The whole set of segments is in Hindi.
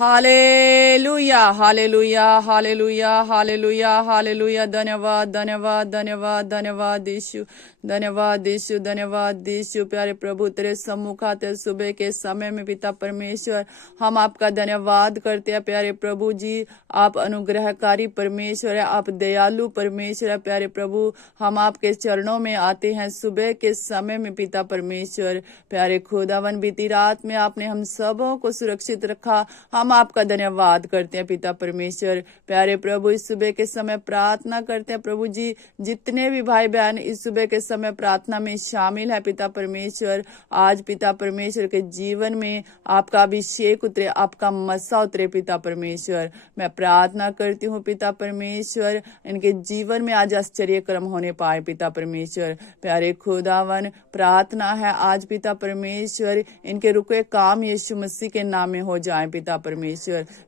Hallelujah hallelujah hallelujah hallelujah hallelujah. धन्यवाद धन्यवाद धन्यवाद धन्यवाद यीशु, धन्यवाद यीशु, धन्यवाद यीशु। प्यारे प्रभु तेरे सम्मुख आते सुबह के समय में पिता परमेश्वर हम आपका धन्यवाद करते हैं। प्यारे प्रभु जी आप अनुग्रहकारी परमेश्वर है, आप दयालु परमेश्वर है। प्यारे प्रभु हम आपके चरणों में आते हैं सुबह के समय में पिता परमेश्वर। प्यारे खुदावन बीती रात में आपने हम सबों को सुरक्षित रखा, हम आपका धन्यवाद करते हैं पिता परमेश्वर। प्यारे प्रभु इस सुबह के समय प्रार्थना करते हैं प्रभु जी, जितने भी भाई बहन इस सुबह के समय प्रार्थना में शामिल है पिता परमेश्वर, आज पिता परमेश्वर के जीवन में आपका अभिषेक उतरे, आपका मसा उतरे पिता परमेश्वर। मैं प्रार्थना करती हूँ पिता परमेश्वर इनके जीवन में आज आश्चर्य कर्म होने पाए पिता परमेश्वर। प्यारे खुदावन प्रार्थना है आज पिता परमेश्वर इनके रुके काम यीशु मसीह के नाम में हो जाए पिता परमेश्वर।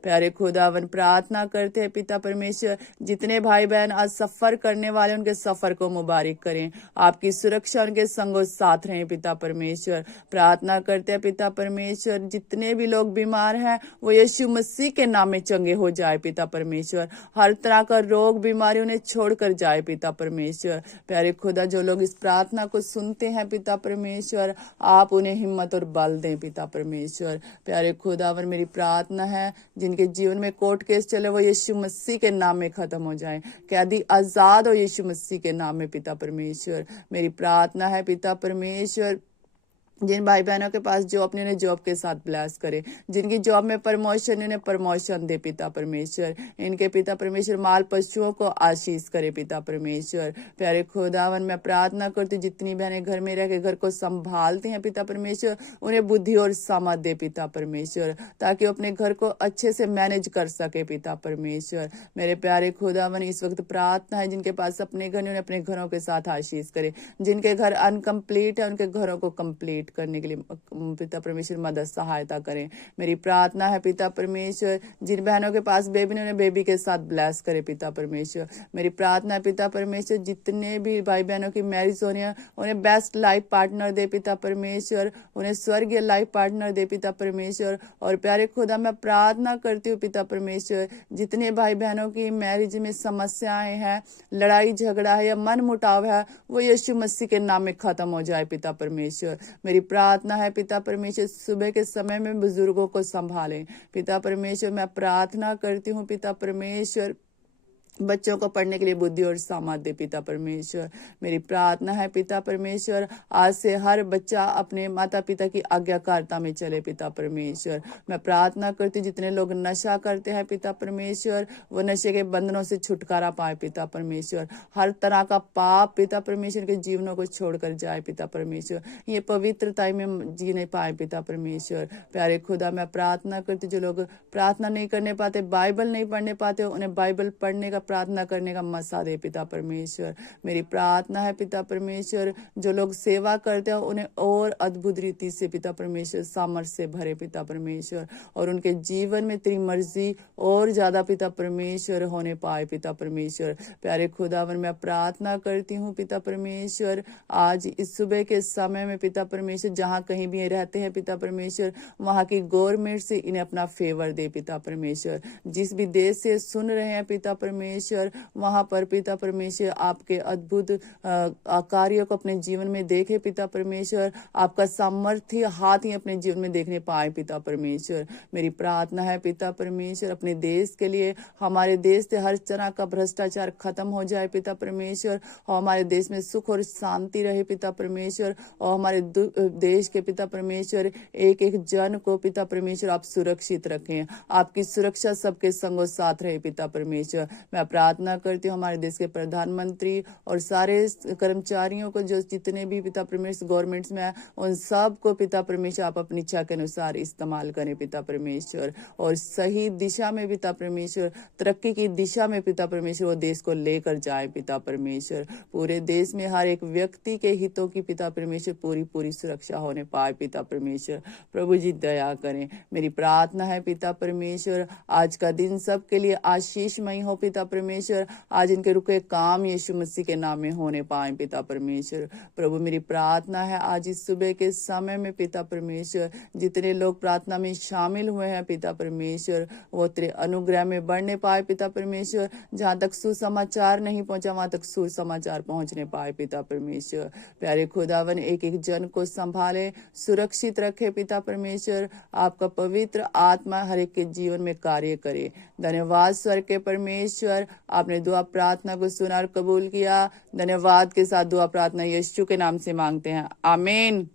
प्यारे खुदावन प्रार्थना करते हैं पिता परमेश्वर जितने भाई बहन आज सफर करने वाले उनके सफर को मुबारक करें, आपकी सुरक्षा उनके संगो साथ रहे पिता परमेश्वर। प्रार्थना करते हैं पिता परमेश्वर जितने भी लोग बीमार हैं वो यीशु मसीह के नाम में चंगे हो जाए पिता परमेश्वर। हर तरह का रोग बीमारी उन्हें छोड़कर जाए पिता परमेश्वर। प्यारे खुदा जो लोग इस प्रार्थना को सुनते हैं पिता परमेश्वर आप उन्हें हिम्मत और बल दें पिता परमेश्वर। प्यारे खुदावर मेरी प्रार्थना है जिनके जीवन में कोर्ट केस चले वो यीशु मसीह के नाम में खत्म हो जाए, कैदी आजाद हो यीशु मसीह के नाम में पिता परमेश्वर। मेरी प्रार्थना है पिता परमेश्वर जिन भाई बहनों के पास जॉब नहीं उन्हें जॉब के साथ ब्लेस करे, जिनकी जॉब में प्रमोशन उन्हें प्रमोशन दे पिता परमेश्वर। इनके पिता परमेश्वर माल पशुओं को आशीष करे पिता परमेश्वर। प्यारे खुदावन मैं प्रार्थना करती हूँ जितनी बहनें घर में रह के घर को संभालती हैं पिता परमेश्वर उन्हें बुद्धि और समझ दे पिता परमेश्वर ताकि वो अपने घर को अच्छे से मैनेज कर सके पिता परमेश्वर। मेरे प्यारे खुदावन इस वक्त प्रार्थना है जिनके पास अपने घर उन्हें अपने घरों के साथ आशीष करे, जिनके घर अनकम्प्लीट है उनके घरों को कंप्लीट करने के लिए पिता परमेश्वर मदद सहायता करें। मेरी प्रार्थना है पिता परमेश्वर जिन बहनों के पास बेबी ने उन्हें बेबी के साथ ब्लेस करे पिता परमेश्वर। मेरी प्रार्थना है पिता परमेश्वर जितने भी भाई बहनों की मैरिज होनी है उन्हें बेस्ट लाइफ पार्टनर दे पिता परमेश्वर, उन्हें स्वर्गीय लाइफ पार्टनर दे पिता परमेश्वर। और प्यारे खुदा मैं प्रार्थना करती हूँ पिता परमेश्वर जितने भाई बहनों की मैरिज में समस्याएं हैं, लड़ाई झगड़ा है या मन मुटाव है वो यीशु मसीह के नाम में खत्म हो जाए पिता परमेश्वर। मेरी प्रार्थना है पिता परमेश्वर सुबह के समय में बुजुर्गों को संभालें पिता परमेश्वर। मैं प्रार्थना करती हूँ पिता परमेश्वर बच्चों को पढ़ने के लिए बुद्धि और सामर्थ दे पिता परमेश्वर। मेरी प्रार्थना है पिता परमेश्वर आज से हर बच्चा अपने माता पिता की आज्ञाकारिता में चले पिता परमेश्वर। मैं प्रार्थना करती हूँ जितने लोग नशा करते हैं पिता परमेश्वर वो नशे के बंधनों से छुटकारा पाए पिता परमेश्वर। हर तरह का पाप पिता परमेश्वर के जीवनों को छोड़कर जाए पिता परमेश्वर, ये पवित्रता में जीने पाए पिता परमेश्वर। प्यारे खुदा मैं प्रार्थना करती जो लोग प्रार्थना नहीं करने पाते, बाइबल नहीं पढ़ने पाते, उन्हें बाइबल पढ़ने का प्रार्थना करने का मसा दे पिता परमेश्वर। मेरी प्रार्थना है पिता परमेश्वर जो लोग सेवा करते हैं उन्हें और अद्भुत रीति से पिता परमेश्वर सामर्थ्य से भरे पिता परमेश्वर और उनके जीवन में तेरी मर्जी और ज्यादा पिता परमेश्वर होने पाए पिता परमेश्वर। प्यारे खुदावन मैं प्रार्थना करती हूँ पिता परमेश्वर आज इस सुबह के समय में पिता परमेश्वर जहाँ कहीं भी रहते हैं पिता परमेश्वर वहाँ की गवर्नमेंट से इन्हें अपना फेवर दे पिता परमेश्वर। जिस भी देश से सुन रहे हैं पिता परमेश्वर वहां पर पिता परमेश्वर आपके अद्भुत कार्यों को अपने जीवन में देखे पिता परमेश्वर, आपका सामर्थ्य हाथ ही अपने जीवन में देखने पाए पिता परमेश्वर। मेरी प्रार्थना है पिता परमेश्वर अपने देश के लिए, हमारे देश से हर तरह का भ्रष्टाचार खत्म हो जाए पिता परमेश्वर और हमारे देश में सुख और शांति रहे पिता परमेश्वर और हमारे देश के पिता परमेश्वर एक एक जन को पिता परमेश्वर आप सुरक्षित रखें, आपकी सुरक्षा सबके संगों साथ रहे पिता परमेश्वर। मैं प्रार्थना करती हूँ हमारे देश के प्रधानमंत्री और सारे कर्मचारियों को जो जितने भी पिता परमेश्वर गवर्नमेंट्स में है उन सब को पिता परमेश्वर आप अपनी इच्छा के अनुसार इस्तेमाल करें पिता परमेश्वर और सही दिशा में पिता परमेश्वर तरक्की की दिशा में पिता परमेश्वर वो देश को लेकर जाए पिता परमेश्वर। पूरे देश में हर एक व्यक्ति के हितों की पिता परमेश्वर पूरी पूरी सुरक्षा होने पाए पिता परमेश्वर। प्रभु जी दया करें। मेरी प्रार्थना है पिता परमेश्वर आज का दिन सबके लिए आशीषमय हो पिता परमेश्वर। आज इनके रुके काम यीशु मसीह के नाम में होने पाए पिता परमेश्वर। प्रभु मेरी प्रार्थना है आज इस सुबह के समय में पिता परमेश्वर, जितने लोग प्रार्थना में शामिल हुए हैं पिता परमेश्वर, वो तेरे अनुग्रह में बढ़ने पाए पिता परमेश्वर। जहाँ तक सुसमाचार नहीं पहुंचा वहां तक सुसमाचार पहुंचने पाए पिता परमेश्वर। प्यारे खुदावन एक एक जन को संभाले, सुरक्षित रखे पिता परमेश्वर। आपका पवित्र आत्मा हर एक के जीवन में कार्य करे। धन्यवाद स्वर्ग के परमेश्वर, आपने दुआ प्रार्थना को सुना और कबूल किया। धन्यवाद के साथ दुआ प्रार्थना यीशु के नाम से मांगते हैं, आमीन।